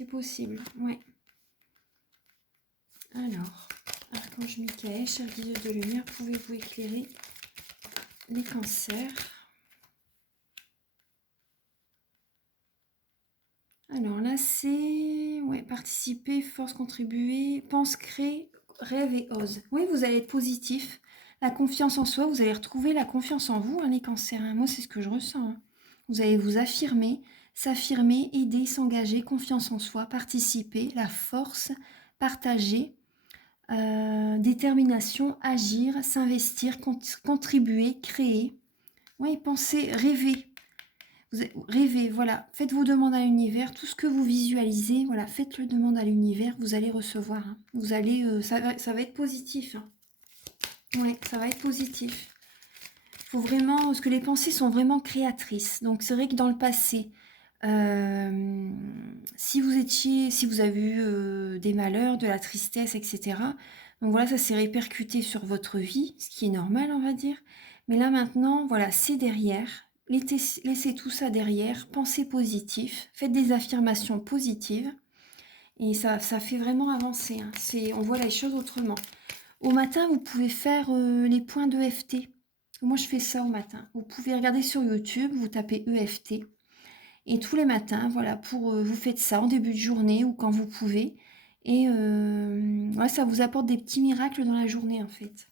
C'est possible, ouais. Alors, Archange Michael, cher guide de lumière, pouvez-vous éclairer les cancers? Alors là, c'est participer, force, contribuer, pense, crée, rêve et ose. Oui, vous allez être positif. La confiance en soi, vous allez retrouver la confiance en vous, les cancers. Moi, c'est ce que je ressens. Vous allez vous affirmer, s'affirmer, aider, s'engager, confiance en soi, participer, la force, partager, détermination, agir, s'investir, contribuer, créer. Oui, penser, rêver. Rêvez, voilà, faites vos demandes à l'univers, tout ce que vous visualisez, voilà, faites-le demande à l'univers, vous allez recevoir, vous allez, ça va être positif, ouais, ça va être positif. Faut vraiment, parce que les pensées sont vraiment créatrices, donc c'est vrai que dans le passé, si vous avez eu des malheurs, de la tristesse, etc., donc voilà, ça s'est répercuté sur votre vie, ce qui est normal, on va dire, mais là maintenant, voilà, c'est derrière. Laissez tout ça derrière, pensez positif, faites des affirmations positives et ça fait vraiment avancer. On voit les choses autrement. Au matin, vous pouvez faire les points d'EFT. Moi, je fais ça au matin. Vous pouvez regarder sur YouTube, vous tapez EFT. Et tous les matins, voilà, vous faites ça en début de journée ou quand vous pouvez. Et ça vous apporte des petits miracles dans la journée, en fait.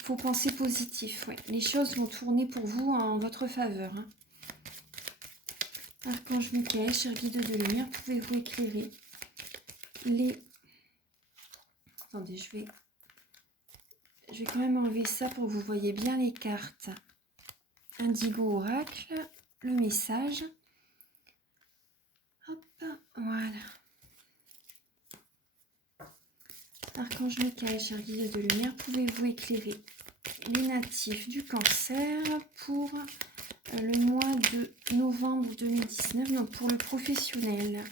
Il faut penser positif, ouais. Les choses vont tourner pour vous en votre faveur. Archange Michael, cher guide de lumière, pouvez-vous éclairer les... Attendez, je vais quand même enlever ça pour que vous voyez bien les cartes. Indigo Oracle, le message. Hop, voilà. Archange Michael, cher guide de lumière, pouvez-vous éclairer les natifs du Cancer pour le mois de novembre 2019, donc pour le professionnel.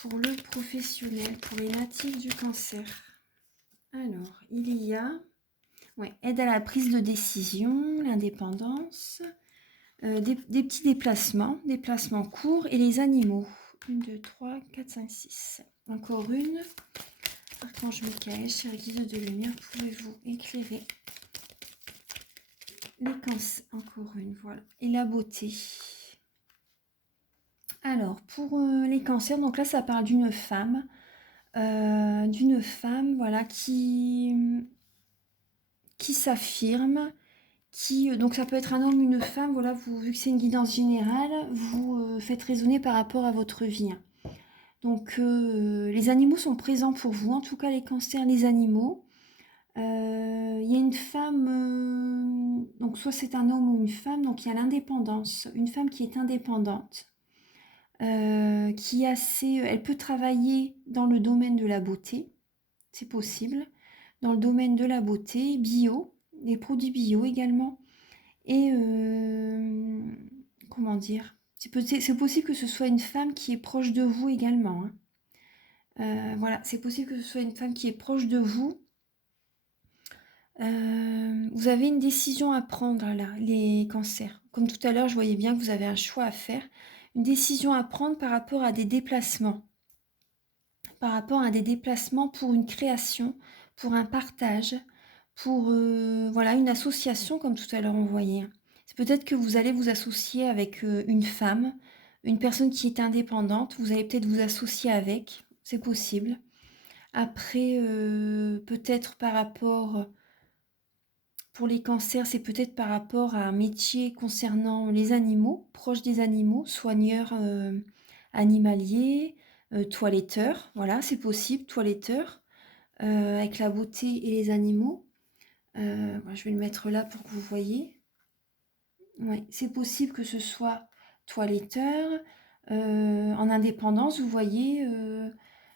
Pour le professionnel, pour les natifs du Cancer. Alors, il y a aide à la prise de décision, l'indépendance, des petits déplacements courts et les animaux. 1, 2, 3, 4, 5, 6. Encore une. Archange Michael, cher guide de lumière, pouvez-vous éclairer les cancers? Encore une, voilà. Et la beauté. Alors, pour les cancers, donc là, ça parle d'une femme. Voilà, qui s'affirme, donc ça peut être un homme, une femme, voilà, vu que c'est une guidance générale, vous faites raisonner par rapport à votre vie. Donc les animaux sont présents pour vous, en tout cas les cancers, les animaux. Il y a une femme, donc soit c'est un homme ou une femme, donc il y a l'indépendance, une femme qui est indépendante, elle peut travailler dans le domaine de la beauté, c'est possible, dans le domaine de la beauté, bio, les produits bio également. Et comment dire, c'est possible que ce soit une femme qui est proche de vous également. Voilà, c'est possible que ce soit une femme qui est proche de vous. Vous avez une décision à prendre là, les cancers. Comme tout à l'heure, je voyais bien que vous avez un choix à faire. Une décision à prendre par rapport à des déplacements. Par rapport à des déplacements pour une création, pour un partage, pour voilà, une association, comme tout à l'heure on voyait. C'est peut-être que vous allez vous associer avec une femme, une personne qui est indépendante. Vous allez peut-être vous associer avec, c'est possible. Après, peut-être par rapport... Pour les cancers, c'est peut-être par rapport à un métier concernant les animaux, proche des animaux, soigneur animalier, toiletteur, voilà, c'est possible, toiletteur, avec la beauté et les animaux. Je vais le mettre là pour que vous voyez. Ouais, c'est possible que ce soit toiletteur, en indépendance, vous voyez,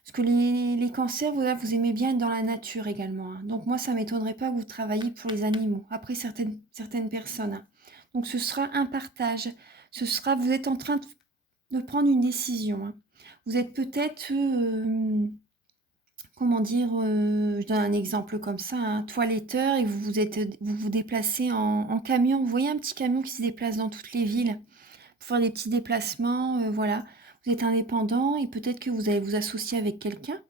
parce que les cancers, voilà, vous aimez bien être dans la nature également. Donc moi, ça ne m'étonnerait pas que vous travailliez pour les animaux, après certaines personnes. Donc ce sera un partage, vous êtes en train de prendre une décision. Vous êtes peut-être, comment dire, je donne un exemple comme ça, toiletteur, et vous déplacez en camion. Vous voyez un petit camion qui se déplace dans toutes les villes pour faire des petits déplacements, voilà. vous êtes indépendant et peut-être que vous allez vous associer avec quelqu'un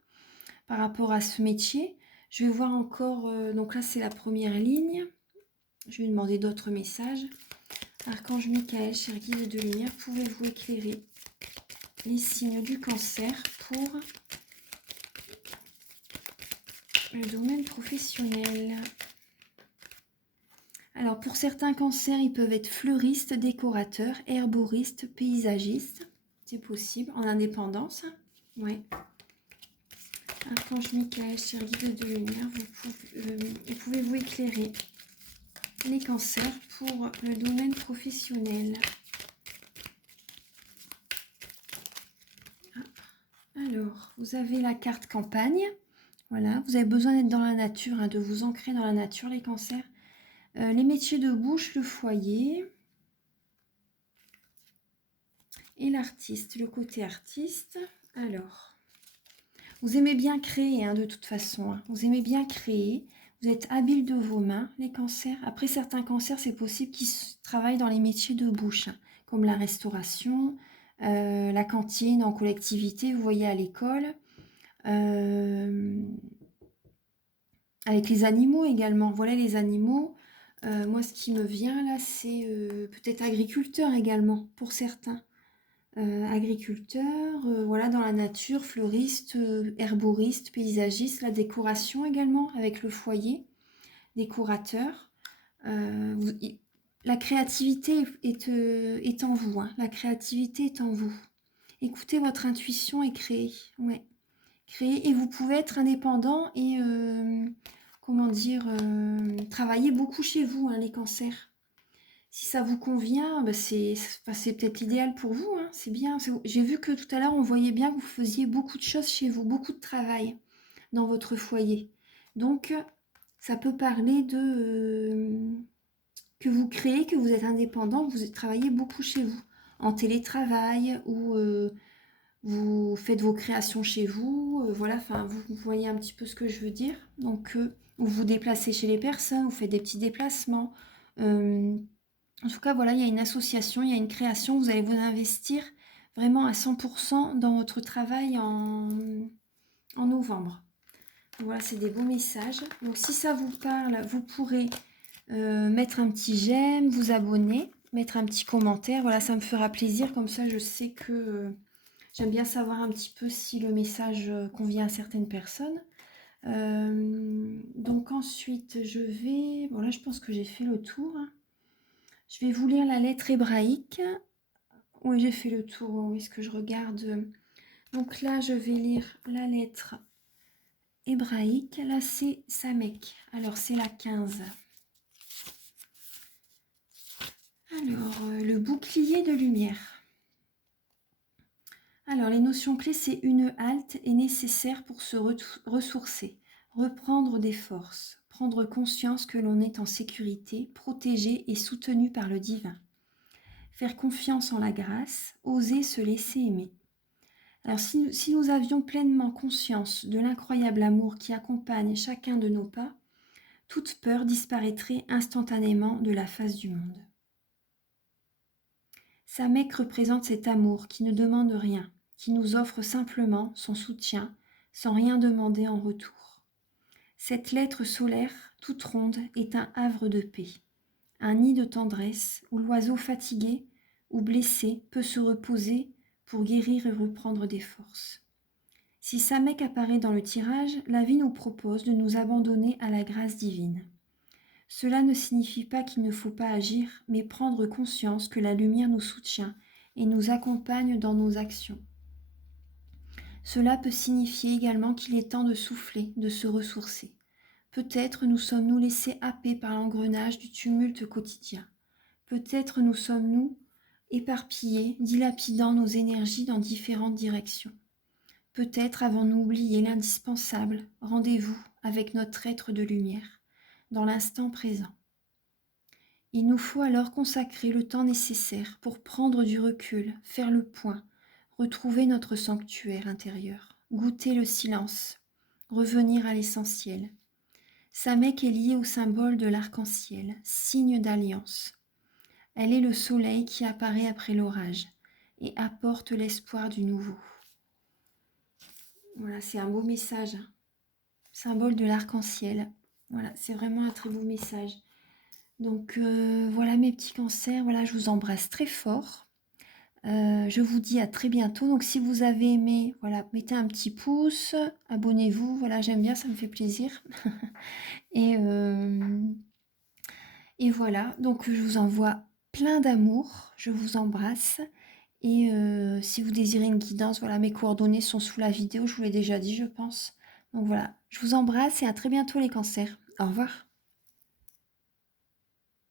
par rapport à ce métier. Je vais voir encore, donc là c'est la première ligne. Je vais demander d'autres messages. Archange Michael, cher guide de lumière, pouvez-vous éclairer les signes du cancer pour le domaine professionnel? Alors pour certains cancers, ils peuvent être fleuristes, décorateurs, herboristes, paysagistes. C'est possible, en indépendance. Ouais. Archange Michael, cher guide de lumière, pouvez-vous éclairer les cancers pour le domaine professionnel? Alors, vous avez la carte campagne. Voilà, vous avez besoin d'être dans la nature, hein, de vous ancrer dans la nature, les cancers. Les métiers de bouche, le foyer. Et l'artiste, le côté artiste. Alors, vous aimez bien créer, hein, de toute façon. Hein. Vous aimez bien créer. Vous êtes habile de vos mains, les cancers. Après, certains cancers, c'est possible qu'ils travaillent dans les métiers de bouche, hein, comme la restauration, la cantine en collectivité, vous voyez, à l'école. Avec les animaux également. Voilà les animaux. Moi, ce qui me vient là, c'est peut-être agriculteur également, pour certains. Agriculteur, voilà, dans la nature, fleuriste, herboriste, paysagiste, la décoration également, avec le foyer, décorateur. La créativité est en vous, hein. La créativité est en vous. Écoutez votre intuition et créez. Ouais. Créer, et vous pouvez être indépendant et comment dire, travailler beaucoup chez vous, hein, les cancers. Si ça vous convient, bah c'est peut-être l'idéal pour vous, hein, c'est bien. J'ai vu que tout à l'heure on voyait bien que vous faisiez beaucoup de choses chez vous, beaucoup de travail dans votre foyer. Donc ça peut parler de que vous créez, que vous êtes indépendant, que vous travaillez beaucoup chez vous, en télétravail ou vous faites vos créations chez vous, voilà, enfin, vous voyez un petit peu ce que je veux dire. Donc, vous vous déplacez chez les personnes, vous faites des petits déplacements. En tout cas, voilà, il y a une association, il y a une création, vous allez vous investir vraiment à 100% dans votre travail en novembre. Donc, voilà, c'est des beaux messages. Donc, si ça vous parle, vous pourrez mettre un petit j'aime, vous abonner, mettre un petit commentaire. Voilà, ça me fera plaisir, comme ça je sais que... J'aime bien savoir un petit peu si le message convient à certaines personnes. Donc ensuite, je vais... Bon là, je pense que j'ai fait le tour. Je vais vous lire la lettre hébraïque. Oui, j'ai fait le tour. Oui, est-ce que je regarde? Donc là, je vais lire la lettre hébraïque. Là, c'est Samek. Alors, c'est la 15. Alors, le bouclier de lumière. Alors, les notions clés, c'est une halte est nécessaire pour se ressourcer, reprendre des forces, prendre conscience que l'on est en sécurité, protégé et soutenu par le divin. Faire confiance en la grâce, oser se laisser aimer. Alors, si nous avions pleinement conscience de l'incroyable amour qui accompagne chacun de nos pas, toute peur disparaîtrait instantanément de la face du monde. Samek représente cet amour qui ne demande rien, qui nous offre simplement son soutien, sans rien demander en retour. Cette lettre solaire, toute ronde, est un havre de paix, un nid de tendresse où l'oiseau fatigué ou blessé peut se reposer pour guérir et reprendre des forces. Si Samek apparaît dans le tirage, la vie nous propose de nous abandonner à la grâce divine. Cela ne signifie pas qu'il ne faut pas agir, mais prendre conscience que la lumière nous soutient et nous accompagne dans nos actions. Cela peut signifier également qu'il est temps de souffler, de se ressourcer. Peut-être nous sommes-nous laissés happer par l'engrenage du tumulte quotidien. Peut-être nous sommes-nous éparpillés, dilapidant nos énergies dans différentes directions. Peut-être avons-nous oublié l'indispensable rendez-vous avec notre être de lumière, dans l'instant présent. Il nous faut alors consacrer le temps nécessaire pour prendre du recul, faire le point, retrouver notre sanctuaire intérieur, goûter le silence, revenir à l'essentiel. Samek est liée au symbole de l'arc-en-ciel, signe d'alliance. Elle est le soleil qui apparaît après l'orage, et apporte l'espoir du nouveau. Voilà, c'est un beau message, hein. Symbole de l'arc-en-ciel. Voilà, c'est vraiment un très beau message. Donc voilà mes petits cancers, voilà, je vous embrasse très fort. Je vous dis à très bientôt. Donc si vous avez aimé, voilà, mettez un petit pouce, abonnez-vous. Voilà, j'aime bien, ça me fait plaisir. Et, et voilà, donc je vous envoie plein d'amour. Je vous embrasse. Et si vous désirez une guidance, voilà, mes coordonnées sont sous la vidéo. Je vous l'ai déjà dit, je pense. Donc voilà, je vous embrasse et à très bientôt les cancers. Au revoir.